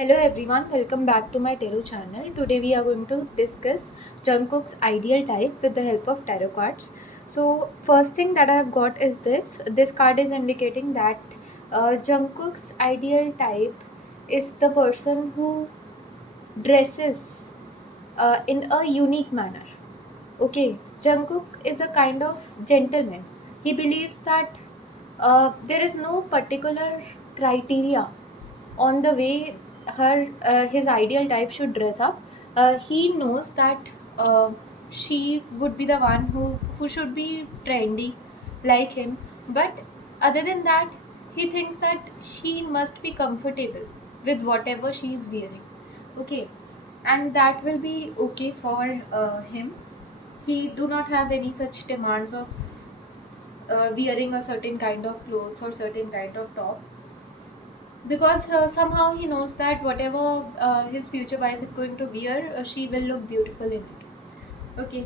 Hello everyone, welcome back to my tarot channel. Today we are going to discuss Jungkook's ideal type with the help of tarot cards. So first thing that I have got is this. This card is indicating that Jungkook's ideal type is the person who dresses in a unique manner. Okay, Jungkook is a kind of gentleman. He believes that there is no particular criteria on the way his ideal type should dress up. He knows that uh, she would be the one who should be trendy like him, but other than that, he thinks that she must be comfortable with whatever she is wearing. Okay, and that will be okay for him. He do not have any such demands of wearing a certain kind of clothes or certain kind of top, because somehow he knows that whatever his future wife is going to wear, she will look beautiful in it. Okay,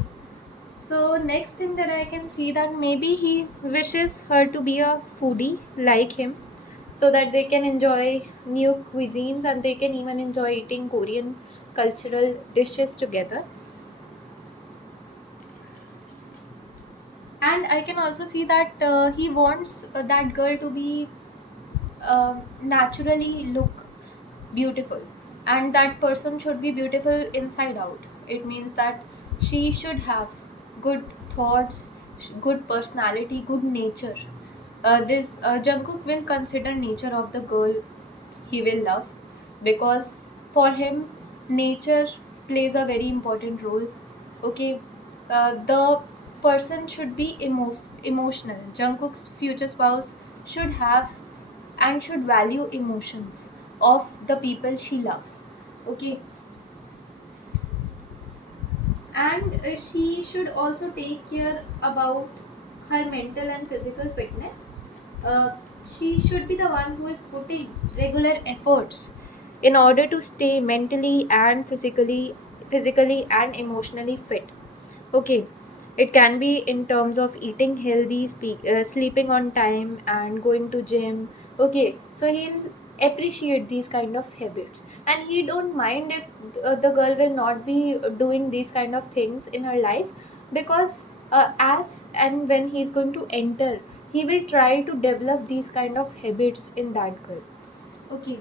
so next thing that I can see, that maybe he wishes her to be a foodie like him, so that they can enjoy new cuisines and they can even enjoy eating Korean cultural dishes together. And I can also see that he wants that girl to be naturally look beautiful, and that person should be beautiful inside out. It means that she should have good thoughts, good personality, good nature. This Jungkook will consider nature of the girl he will love, because for him nature plays a very important role. Okay, the person should be emotional. Jungkook's future spouse should have and should value emotions of the people she loves. Okay, and she should also take care about her mental and physical fitness. uh, she should be the one who is putting regular efforts in order to stay mentally and physically and emotionally fit. Okay, it can be in terms of eating healthy, sleeping on time, and going to gym. Okay, so he'll appreciate these kind of habits, and he don't mind if the girl will not be doing these kind of things in her life, because as and when he's going to enter, he will try to develop these kind of habits in that girl. Okay,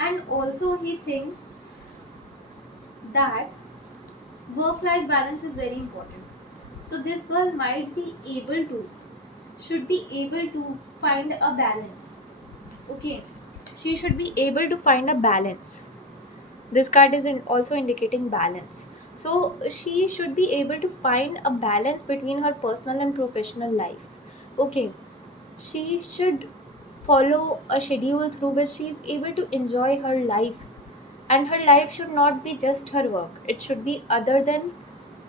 and also he thinks that work life balance is very important. So this girl might be able to, should be able to find a balance. Okay, she should be able to find a balance. This card is also indicating balance. So she should be able to find a balance between her personal and professional life. Okay, she should follow a schedule through which she is able to enjoy her life, and her life should not be just her work. It should be other than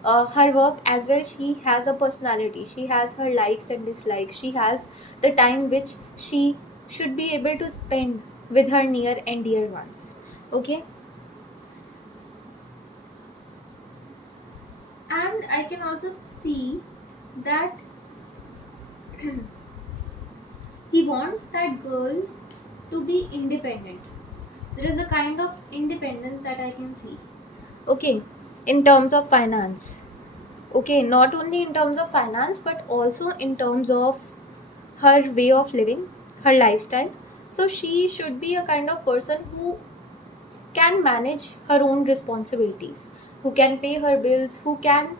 her work as well. She has a personality, she has her likes and dislikes, she has the time which she should be able to spend with her near and dear ones. Okay, and I can also see that he wants that girl to be independent. There is a kind of independence that I can see. Okay, in terms of finance. Okay, not only in terms of finance but also in terms of her way of living, her lifestyle. So she should be a kind of person who can manage her own responsibilities, who can pay her bills, who can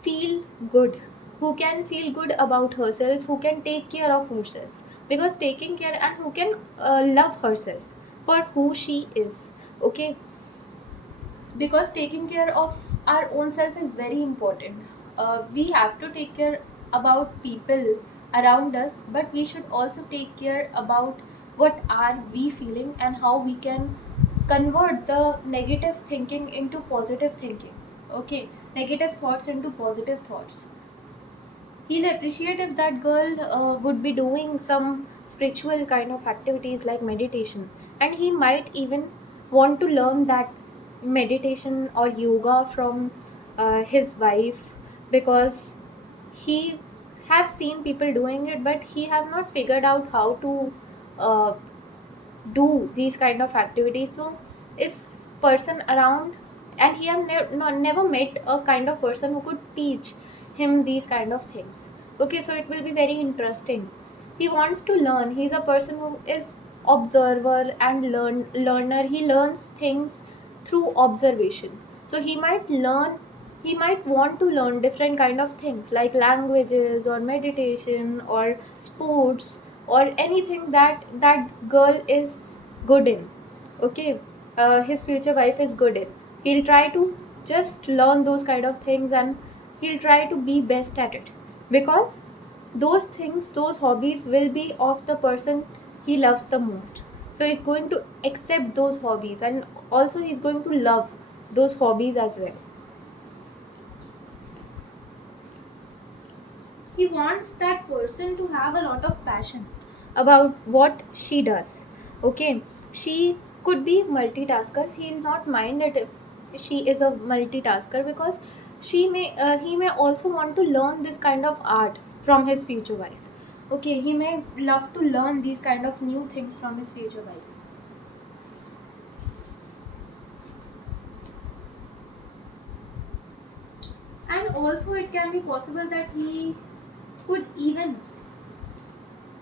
feel good, who can feel good about herself, who can take care of herself. Because taking care, and who can love herself for who she is. Okay, because taking care of our own self is very important. We have to take care about people around us, but we should also take care about what are we feeling and how we can convert the negative thinking into positive thinking. Okay, negative thoughts into positive thoughts. He'll appreciate if that girl would be doing some spiritual kind of activities like meditation, and he might even want to learn that meditation or yoga from his wife, because he have seen people doing it, but he have not figured out how to uh, do these kind of activities. So if person around, and he have never met a kind of person who could teach him these kind of things. Okay, so it will be very interesting. He wants to learn. He's a person who is observer and learner. He learns things through observation. So he might want to learn different kind of things like languages or meditation or sports or anything that that girl is good in. Okay, his future wife is good in. He'll try to just learn those kind of things, and he'll try to be best at it, because those things, those hobbies will be of the person he loves the most. So he's going to accept those hobbies, and also he's going to love those hobbies as well. He wants that person to have a lot of passion about what she does. Okay, she could be multitasker. He'll not mind it if she is a multitasker, because he may also want to learn this kind of art from his future wife. Okay, he may love to learn these kind of new things from his future wife. And also it can be possible that he could even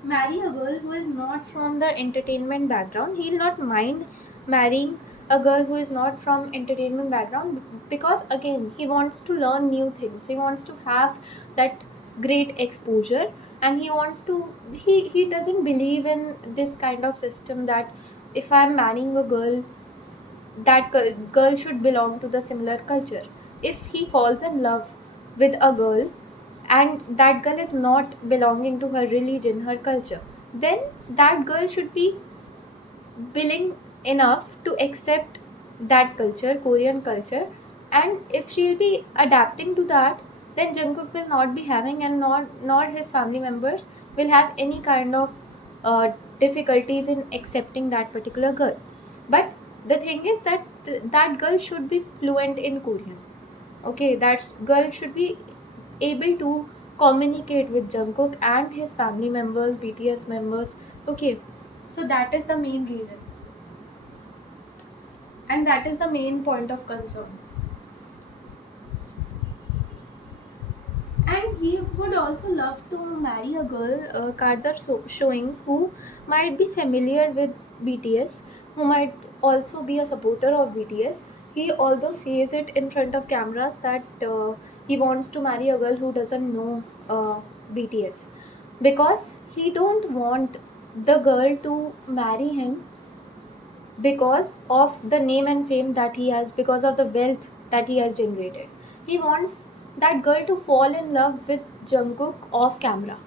marry a girl who is not from the entertainment background. He'll not mind marrying a girl who is not from entertainment background, because again he wants to learn new things. He wants to have that great exposure, and he doesn't believe in this kind of system that if I'm marrying a girl, that girl should belong to the similar culture. If he falls in love with a girl and that girl is not belonging to her religion, her culture, then that girl should be willing enough to accept that culture, Korean culture. And if she'll be adapting to that, then Jungkook will not be having, and nor his family members will have any kind of difficulties in accepting that particular girl. But the thing is that that girl should be fluent in Korean. Okay, that girl should be able to communicate with Jungkook and his family members, BTS members. Okay, so that is the main reason, and that is the main point of concern. And he would also love to marry a girl. Cards are showing who might be familiar with BTS, who might also be a supporter of BTS. He although says it in front of cameras that he wants to marry a girl who doesn't know BTS, because he don't want the girl to marry him because of the name and fame that he has, because of the wealth that he has generated. He wants that girl to fall in love with Jungkook off camera.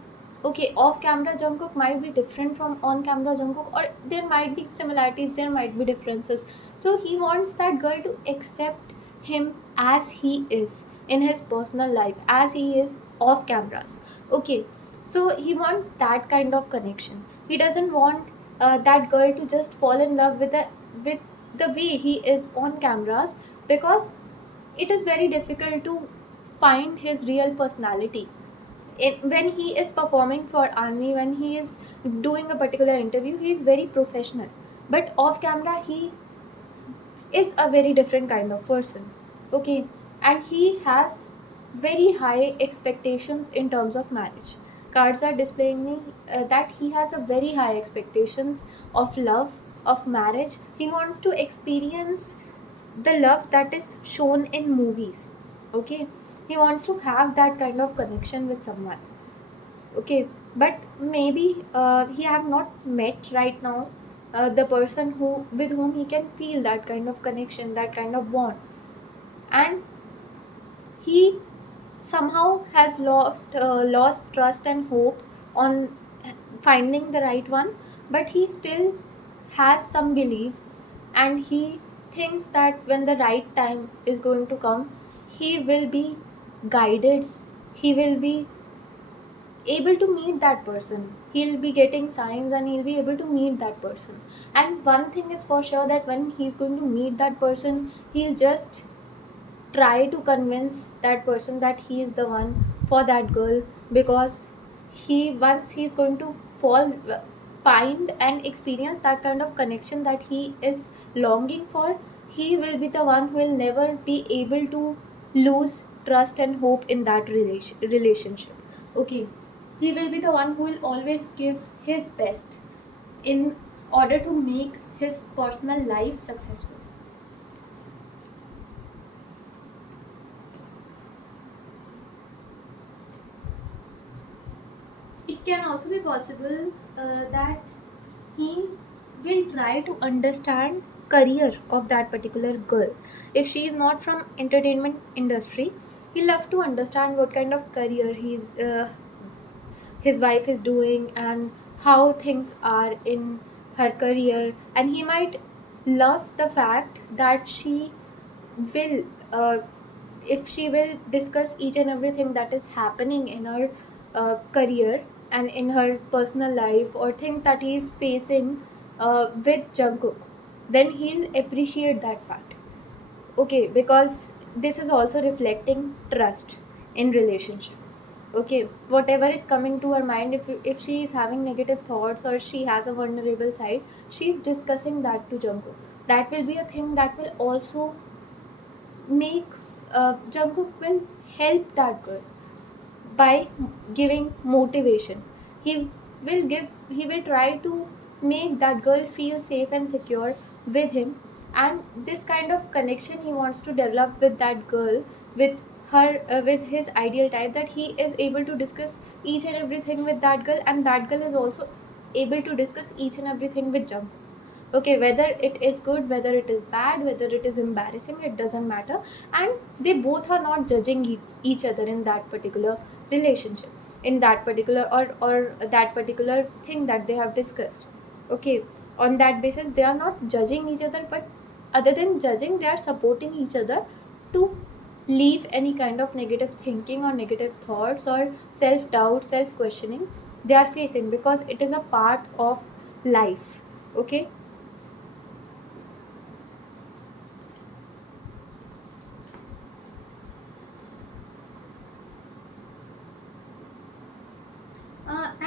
Okay, off camera Jungkook might be different from on camera Jungkook, or there might be similarities, there might be differences. So he wants that girl to accept him as he is in his personal life, as he is off cameras. Okay, so he wants that kind of connection. He doesn't want that girl to just fall in love with the way he is on cameras, because it is very difficult to find his real personality when he is performing for army. When he is doing a particular interview, he is very professional, but off camera he is a very different kind of person. Okay, and he has very high expectations in terms of marriage. Cards are displaying me that he has a very high expectations of love, of marriage. He wants to experience the love that is shown in movies. Okay, he wants to have that kind of connection with someone. Okay, but maybe he have not met right now the person who with whom he can feel that kind of connection, that kind of bond. And he somehow has lost trust and hope on finding the right one, but he still has some beliefs, and he thinks that when the right time is going to come, he will be guided, he will be able to meet that person. He'll be getting signs and he'll be able to meet that person. And one thing is for sure, that when he's going to meet that person, he'll just try to convince that person that he is the one for that girl, because he once he's going to fall find and experience that kind of connection that he is longing for, he will be the one who will never be able to lose trust and hope in that relationship. Okay, he will be the one who will always give his best in order to make his personal life successful. It can also be possible that he will try to understand career of that particular girl. If she is not from entertainment industry, he'll have to understand what kind of career his wife is doing and how things are in her career, and he might love the fact that she will if she will discuss each and everything that is happening in her career and in her personal life, or things that he is facing with Jungkook, then he'll appreciate that fact. Okay, because this is also reflecting trust in relationship. Okay, whatever is coming to her mind, if she is having negative thoughts or she has a vulnerable side, she's discussing that to Jungkook. That will be a thing that will also make Jungkook will help that girl by giving motivation. He he will try to make that girl feel safe and secure with him, and this kind of connection he wants to develop with that girl, with her with his ideal type, that he is able to discuss each and everything with that girl, and that girl is also able to discuss each and everything with Jungkook. Okay, whether it is good, whether it is bad, whether it is embarrassing, it doesn't matter. And they both are not judging each other in that particular relationship, in that particular or that particular thing that they have discussed. Okay, on that basis they are not judging each other, but other than judging, they are supporting each other to leave any kind of negative thinking or negative thoughts or self doubt, self questioning they are facing, because it is a part of life. Okay.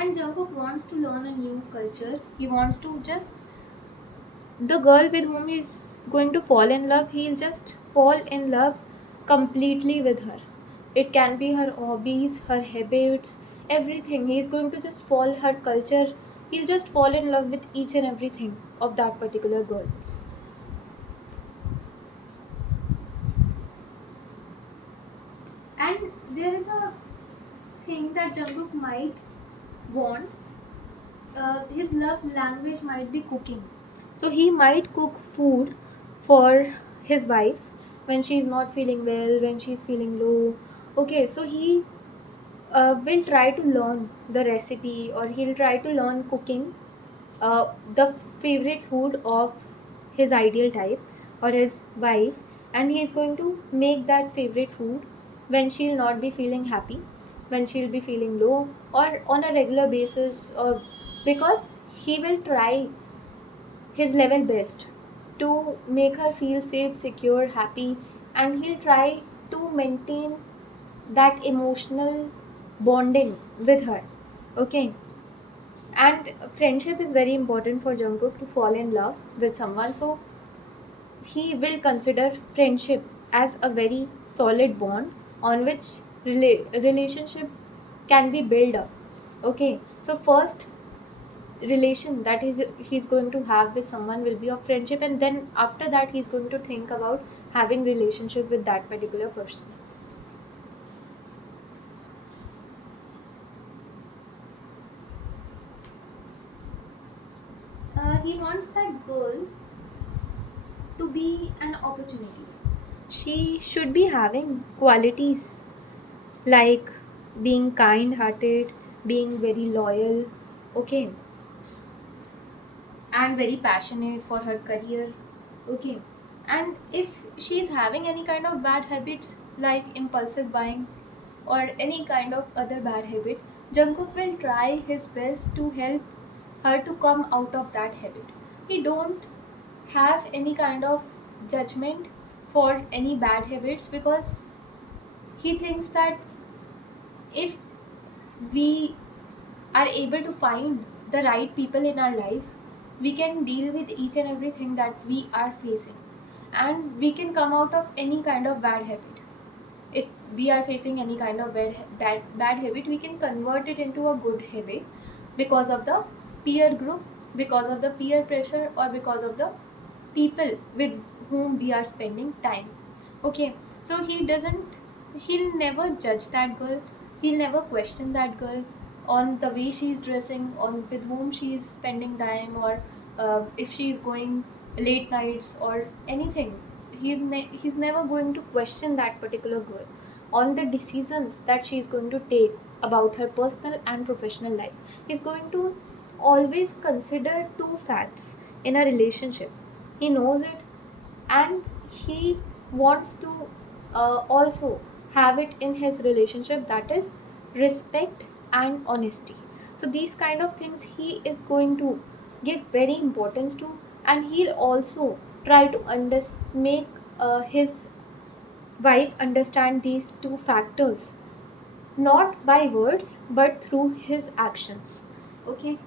And Jungkook wants to learn a new culture. He wants to just, the girl with whom he's going to fall in love, he'll just fall in love completely with her. It can be her hobbies, her habits, everything. He's going to just fall her culture. He'll just fall in love with each and everything of that particular girl. And there is a thing that Jungkook might want. His love language might be cooking. So he might cook food for his wife when she's not feeling well, when she's feeling low. Okay, so he will try to learn the recipe, or he'll try to learn cooking the favorite food of his ideal type or his wife, and he is going to make that favorite food when she'll not be feeling happy, when she'll be feeling low, or on a regular basis, or because he will try his level best to make her feel safe, secure, happy, and he'll try to maintain that emotional bonding with her. Okay, and friendship is very important for Jungkook to fall in love with someone, so he will consider friendship as a very solid bond on which relationship can be built up. Okay, so first relation that he's going to have with someone will be of friendship, and then after that he's going to think about having relationship with that particular person. He wants that girl to be an opportunity. She should be having qualities like being kind hearted, being very loyal, okay, and very passionate for her career. Okay, and if she's having any kind of bad habits like impulsive buying or any kind of other bad habit, Jungkook will try his best to help her to come out of that habit. He don't have any kind of judgment for any bad habits, because he thinks that if we are able to find the right people in our life, we can deal with each and everything that we are facing, and we can come out of any kind of bad habit. If we are facing any kind of bad habit, we can convert it into a good habit because of the peer group, because of the peer pressure, or because of the people with whom we are spending time. Okay, so he'll never judge that girl, he'll never question that girl on the way she's dressing, on with whom she's spending time, or if she's going late nights or anything. He's never going to question that particular girl on the decisions that she's going to take about her personal and professional life. He's going to always consider two facts in a relationship. He knows it, and he wants to also have it in his relationship, that is respect and honesty. So these kind of things he is going to give very importance to, and he'll also try to make his wife understand these two factors, not by words but through his actions. Okay,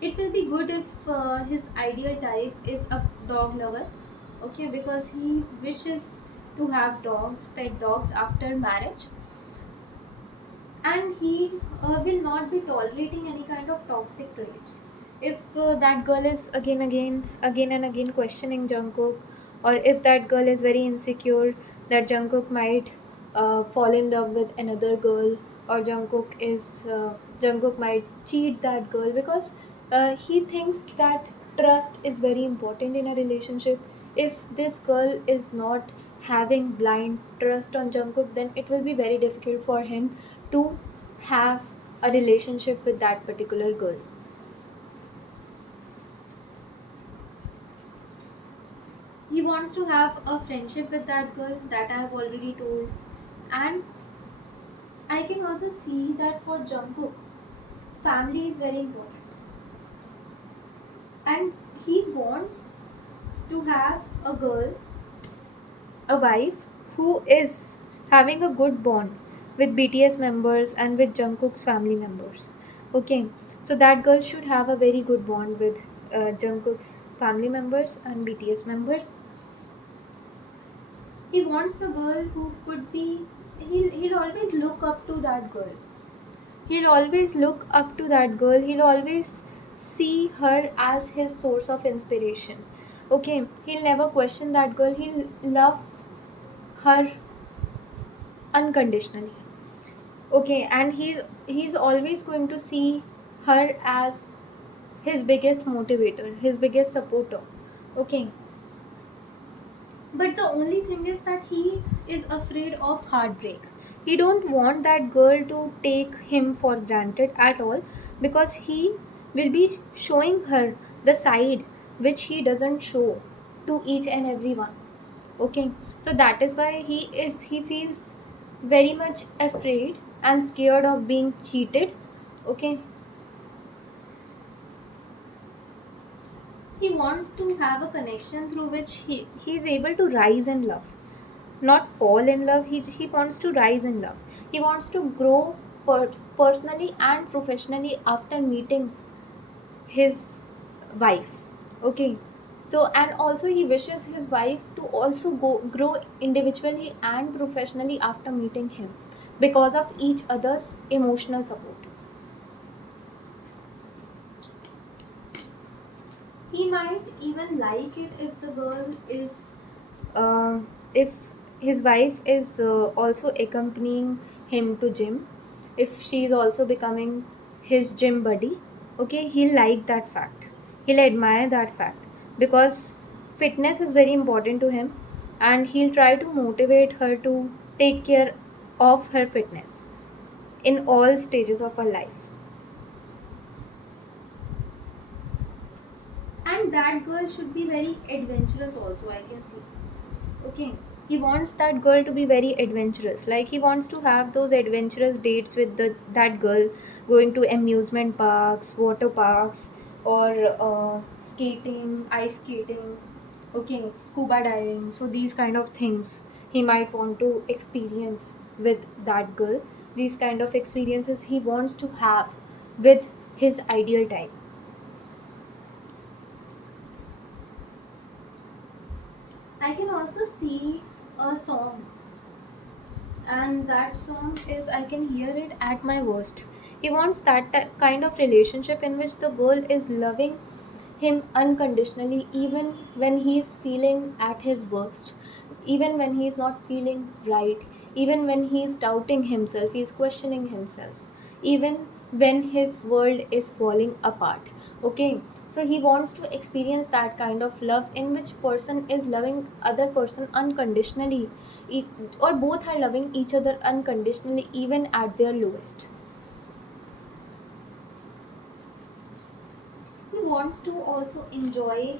it will be good if his ideal type is a dog lover. Okay, because he wishes to have dogs, pet dogs, after marriage, and he will not be tolerating any kind of toxic traits. If that girl is again and again questioning Jungkook, or if that girl is very insecure that Jungkook might fall in love with another girl, or Jungkook might cheat that girl, because he thinks that trust is very important in a relationship. If this girl is not having blind trust on Jungkook, then it will be very difficult for him to have a relationship with that particular girl. He wants to have a friendship with that girl, that I have already told. And I can also see that for Jungkook, family is very important. And he wants to have a girl, a wife, who is having a good bond with BTS members and with Jungkook's family members. Okay, so that girl should have a very good bond with Jungkook's family members and BTS members. He wants a girl who could be, he'll always look up to that girl. He'll always look up to that girl. He'll always see her as his source of inspiration. Okay, he'll never question that girl. He'll love her unconditionally. Okay, and he's always going to see her as his biggest motivator, his biggest supporter. Okay, but the only thing is that he is afraid of heartbreak. He don't want that girl to take him for granted at all, because he will be showing her the side which he doesn't show to each and everyone. Okay, so that is why he feels very much afraid and scared of being cheated. Okay, he wants to have a connection through which he is able to rise in love, not fall in love. He wants to rise in love. He wants to grow personally and professionally after meeting his wife. Okay, so and also he wishes his wife to also grow individually and professionally after meeting him, because of each other's emotional support. He might even like it if the girl is if his wife is also accompanying him to gym, if she is also becoming his gym buddy. Okay, he'll like that fact, he'll admire that fact, because fitness is very important to him, and he'll try to motivate her to take care of her fitness in all stages of her life. And that girl should be very adventurous also, I can see. Okay, he wants that girl to be very adventurous, like he wants to have those adventurous dates with that girl, going to amusement parks, water parks, or skating, ice skating. Okay, scuba diving, so these kind of things he might want to experience with that girl. These kind of experiences he wants to have with his ideal type. I can also see a song, and that song is, I can hear it at my worst. He wants that kind of relationship in which the girl is loving him unconditionally, even when he is feeling at his worst, even when he is not feeling right, even when he is doubting himself, he is questioning himself, even when his world is falling apart. Okay, so he wants to experience that kind of love in which person is loving other person unconditionally, e- or both are loving each other unconditionally even at their lowest. He wants to also enjoy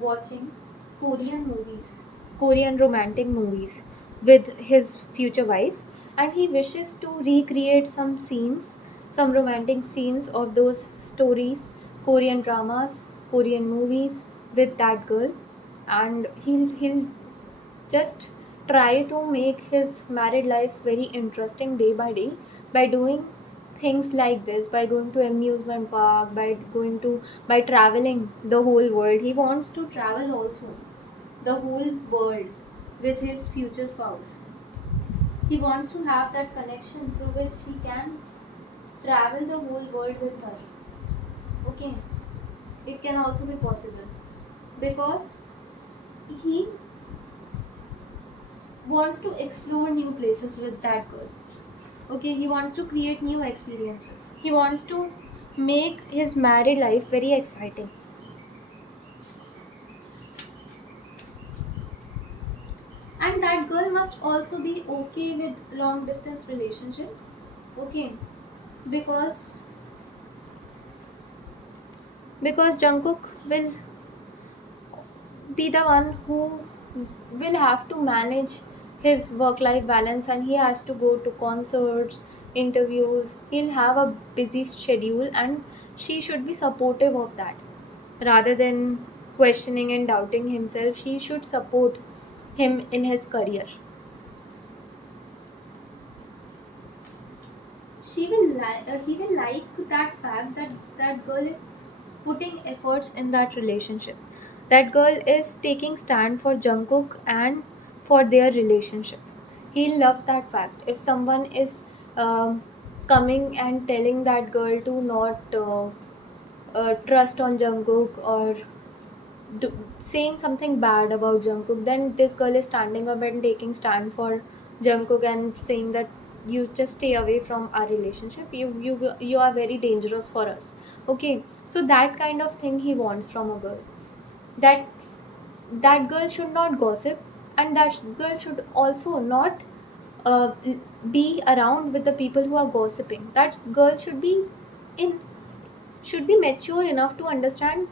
watching Korean movies, Korean romantic movies with his future wife, and he wishes to recreate some scenes, some romantic scenes of those stories, Korean dramas, Korean movies with that girl, and he'll just try to make his married life very interesting day by day by doing things like this, by going to amusement park, by traveling the whole world. He wants to travel also the whole world with his future spouse. He wants to have that connection through which he can travel the whole world with her. Okay, it can also be possible because he wants to explore new places with that girl. Okay, he wants to create new experiences. He wants to make his married life very exciting. And that girl must also be okay with long distance relationship. Okay, because Jungkook will be the one who will have to manage his work life balance, and he has to go to concerts, interviews. He'll have a busy schedule, and she should be supportive of that. Rather than questioning and doubting himself, she should support him in his career. He will like that fact that that girl is putting efforts in that relationship. That girl is taking stand for Jungkook and for their relationship. He'll love that fact. If someone is um, coming and telling that girl to not trust on Jungkook, or do, saying something bad about Jungkook, then this girl is standing up and taking stand for Jungkook and saying that you just stay away from our relationship. You are very dangerous for us. Okay, so that kind of thing he wants from a girl. That that girl should not gossip, and that girl should also not uh, be around with the people who are gossiping. That girl in should be mature enough to understand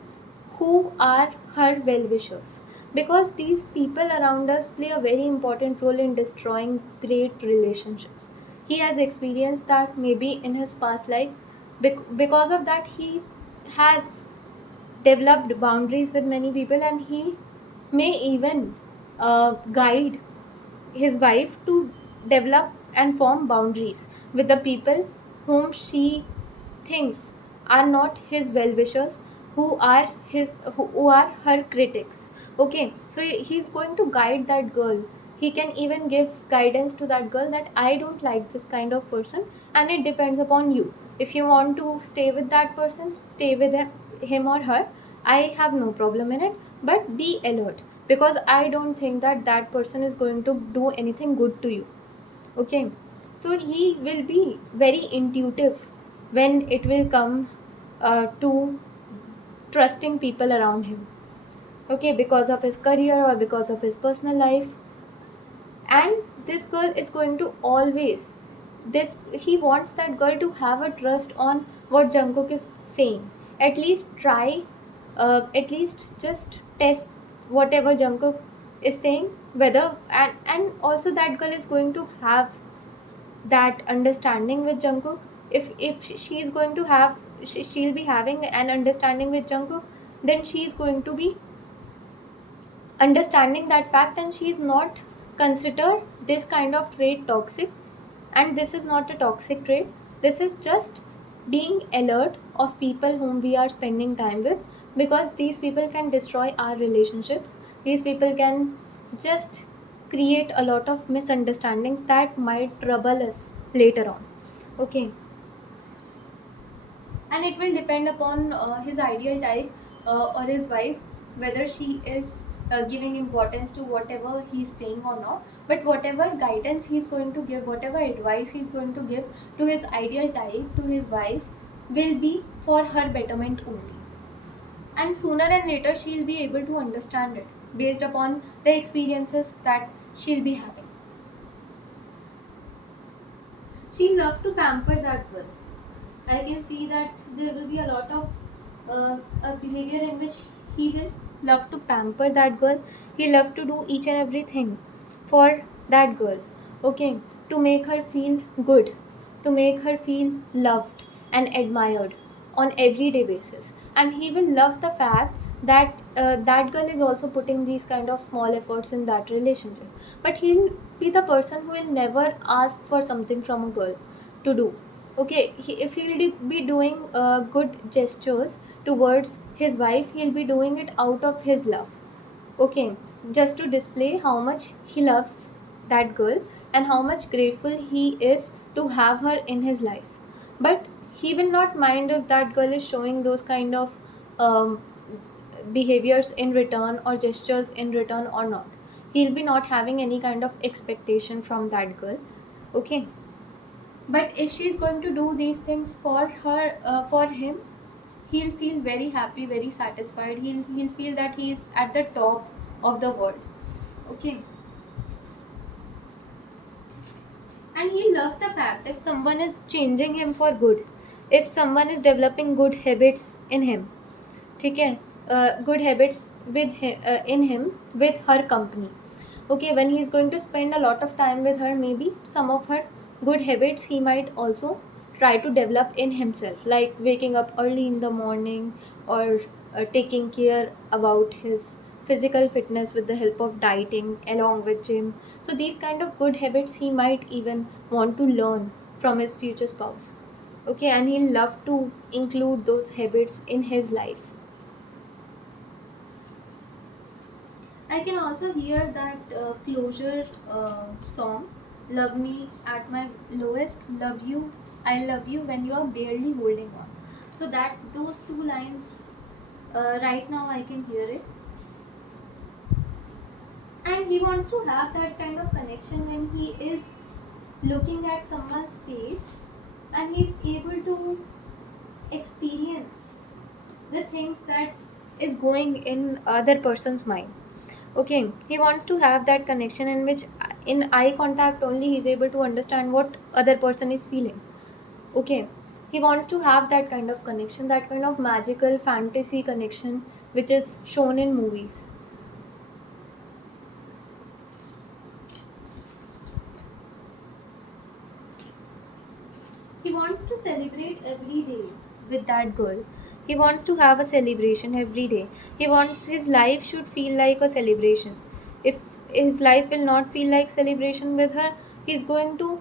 who are her well wishers, because these people around us play a very important role in destroying great relationships. He has experienced that maybe in his past life. Because of that, he has developed boundaries with many people, and he may even guide his wife to develop and form boundaries with the people whom she thinks are not his well wishers, who are her critics. Okay, so he's going to guide that girl. He can even give guidance to that girl that I don't like this kind of person, and it depends upon you. If you want to stay with that person, stay with him or her. I have no problem in it, but be alert, because I don't think that that person is going to do anything good to you. Okay, so he will be very intuitive when it will come to trusting people around him. Okay, because of his career or because of his personal life. And this girl is going to always, this he wants that girl to have a trust on what Jungkook is saying. At least try, at least just test whatever Jungkook is saying, whether, and also that girl is going to have that understanding with Jungkook. If she is going to have, she'll be having an understanding with Jungkook, then she is going to be understanding that fact, and she is not consider this kind of trait toxic, and this is not a toxic trait. This is just being alert of people whom we are spending time with, because these people can destroy our relationships. These people can just create a lot of misunderstandings that might trouble us later on. Okay, and it will depend upon his ideal type, or his wife, whether she is giving importance to whatever he's saying or not. But whatever guidance he's going to give, whatever advice he's going to give to his ideal type, to his wife, will be for her betterment only, and sooner and later she'll be able to understand it based upon the experiences that she'll be having. She loves to pamper that girl. I can see that there will be a lot of a behavior in which he will love to pamper that girl. He love to do each and everything for that girl. Okay, to make her feel good, to make her feel loved and admired on everyday basis. And he will love the fact that that girl is also putting these kind of small efforts in that relationship. But he'll be the person who will never ask for something from a girl to do. Okay, if he'll be doing good gestures towards his wife, he'll be doing it out of his love. Okay, just to display how much he loves that girl and how much grateful he is to have her in his life. But he will not mind if that girl is showing those kind of um, behaviors in return or gestures in return or not. He'll be not having any kind of expectation from that girl. Okay, but if she's going to do these things for her, for him, he'll feel very happy, very satisfied. He'll feel that he is at the top of the world. Okay, and he loves the fact if someone is changing him for good, if someone is developing good habits in him. ठीक है, good habits with him, in him, with her company. Okay, when he is going to spend a lot of time with her, maybe some of her good habits he might also try to develop in himself, like waking up early in the morning, or taking care about his physical fitness with the help of dieting along with gym. So these kind of good habits he might even want to learn from his future spouse. Okay, and he'll love to include those habits in his life. I can also hear that closure song, Love Me at My Lowest, Love You, I Love You When You Are Barely Holding On. So that those two lines, right now I can hear it. And he wants to have that kind of connection when he is looking at someone's face and he's able to experience the things that is going in other person's mind. Okay, he wants to have that connection in which in eye contact only he's able to understand what other person is feeling. Okay, he wants to have that kind of connection, that kind of magical fantasy connection which is shown in movies. He wants to celebrate every day with that girl. He wants to have a celebration every day. He wants his life should feel like a celebration. If his life will not feel like celebration with her, he's going to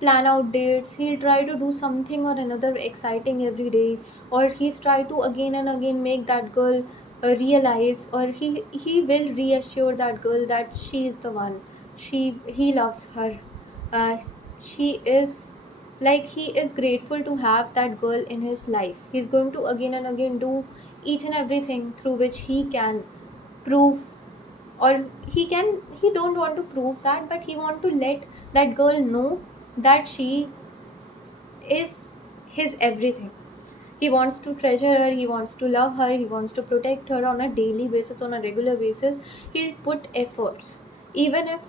plan out dates. He'll try to do something or another exciting every day, or he's try to again and again make that girl realize, or he will reassure that girl that she is the one. He loves her. Uh, she is, like, he is grateful to have that girl in his life. He's going to again and again do each and everything through which he can prove, or he don't want to prove that, but he want to let that girl know that she is his everything. He wants to treasure her, he wants to love her, he wants to protect her on a daily basis, on a regular basis. He'll put efforts, even if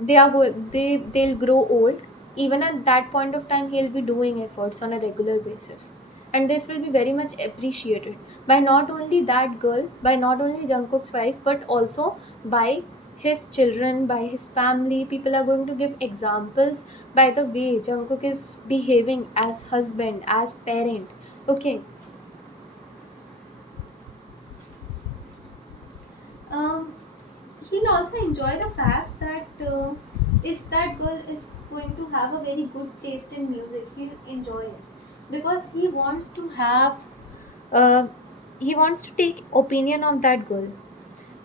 they'll grow old. Even at that point of time, he'll be doing efforts on a regular basis, and this will be very much appreciated by not only that girl, by not only Jungkook's wife, but also by his children, by his family. People are going to give examples by the way Jungkook is behaving as husband, as parent. Okay, um he he'll also enjoy the fact that if that girl is going to have a very good taste in music, he'll enjoy it, because uh, he wants to take opinion of that girl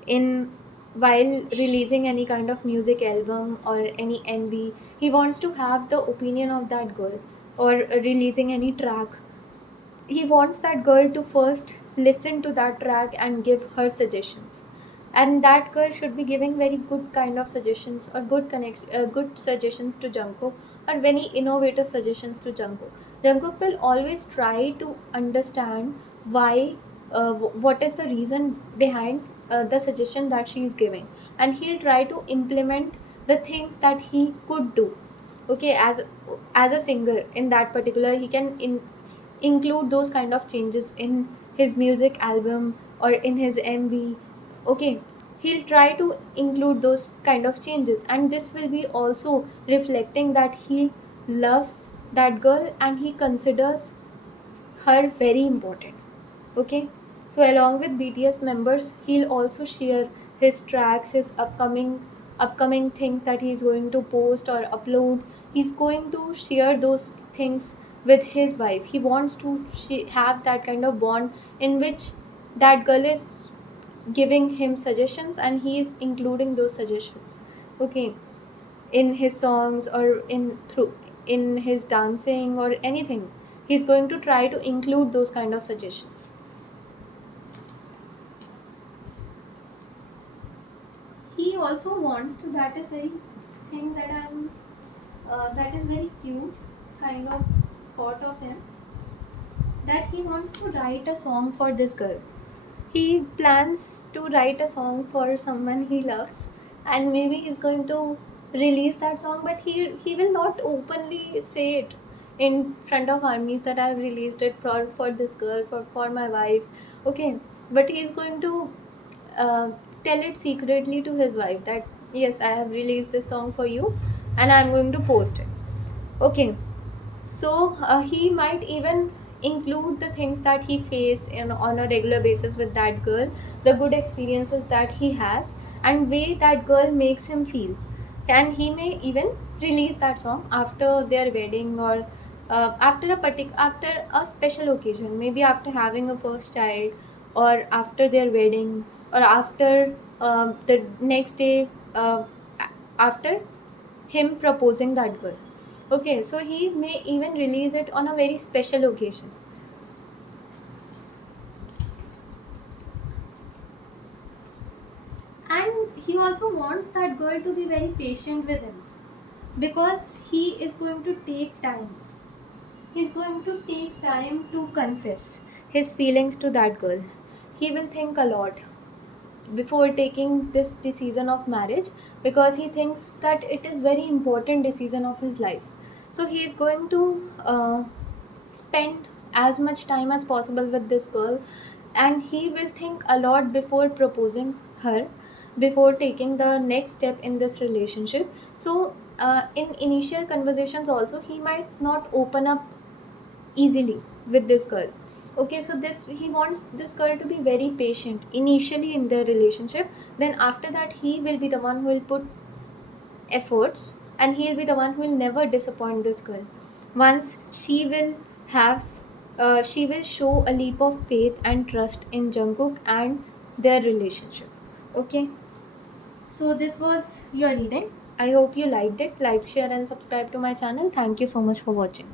in while releasing any kind of music album or any NB. He wants to have the opinion of that girl, or releasing any track. He wants that girl to first listen to that track and give her suggestions, and that girl should be giving very good kind of suggestions, or good suggestions to Jungkook, or very innovative suggestions to Jungkook will always try to understand why, what is the reason behind the suggestion that she is giving, and he'll try to implement the things that he could do. Okay, as a singer in that particular, he can include those kind of changes in his music album or in his MV. Okay, he'll try to include those kind of changes, and this will be also reflecting that he loves that girl and he considers her very important. Okay, so along with BTS members, he'll also share his tracks, his upcoming things that he's going to post or upload. He's going to share those things with his wife. He wants to have that kind of bond in which that girl is giving him suggestions and he is including those suggestions. Okay, in his songs or in his dancing or anything, he's going to try to include those kind of suggestions. He also wants to, that is very thing that I'm that is very cute kind of thought of him, that he wants to write a song for this girl. He plans to write a song for someone he loves, and maybe he's going to release that song, but he will not openly say it in front of armies that I've released it for this girl, for my wife. Okay, but he's going to uh, tell it secretly to his wife that yes, I have released this song for you and I'm going to post it. Okay, so he might even include the things that he face on a regular basis with that girl, the good experiences that he has, and way that girl makes him feel. And he may even release that song after their wedding, or after a special occasion, maybe after having a first child, or after their wedding, or after the next day, after him proposing that girl. Okay, so he may even release it on a very special occasion. And he also wants that girl to be very patient with him, because he is going to take time. He's going to take time to confess his feelings to that girl. He will think a lot before taking this decision of marriage, because he thinks that it is very important decision of his life. So he is going to spend as much time as possible with this girl, and he will think a lot before proposing her, before taking the next step in this relationship. So in initial conversations also, he might not open up easily with this girl. Okay, so this, he wants this girl to be very patient initially in their relationship. Then after that, he will be the one who will put efforts, and he'll be the one who will never disappoint this girl. Once have she will show a leap of faith and trust in Jungkook and their relationship. Okay, so this was your reading. I hope you liked it. Like, share and subscribe to my channel. Thank you so much for watching.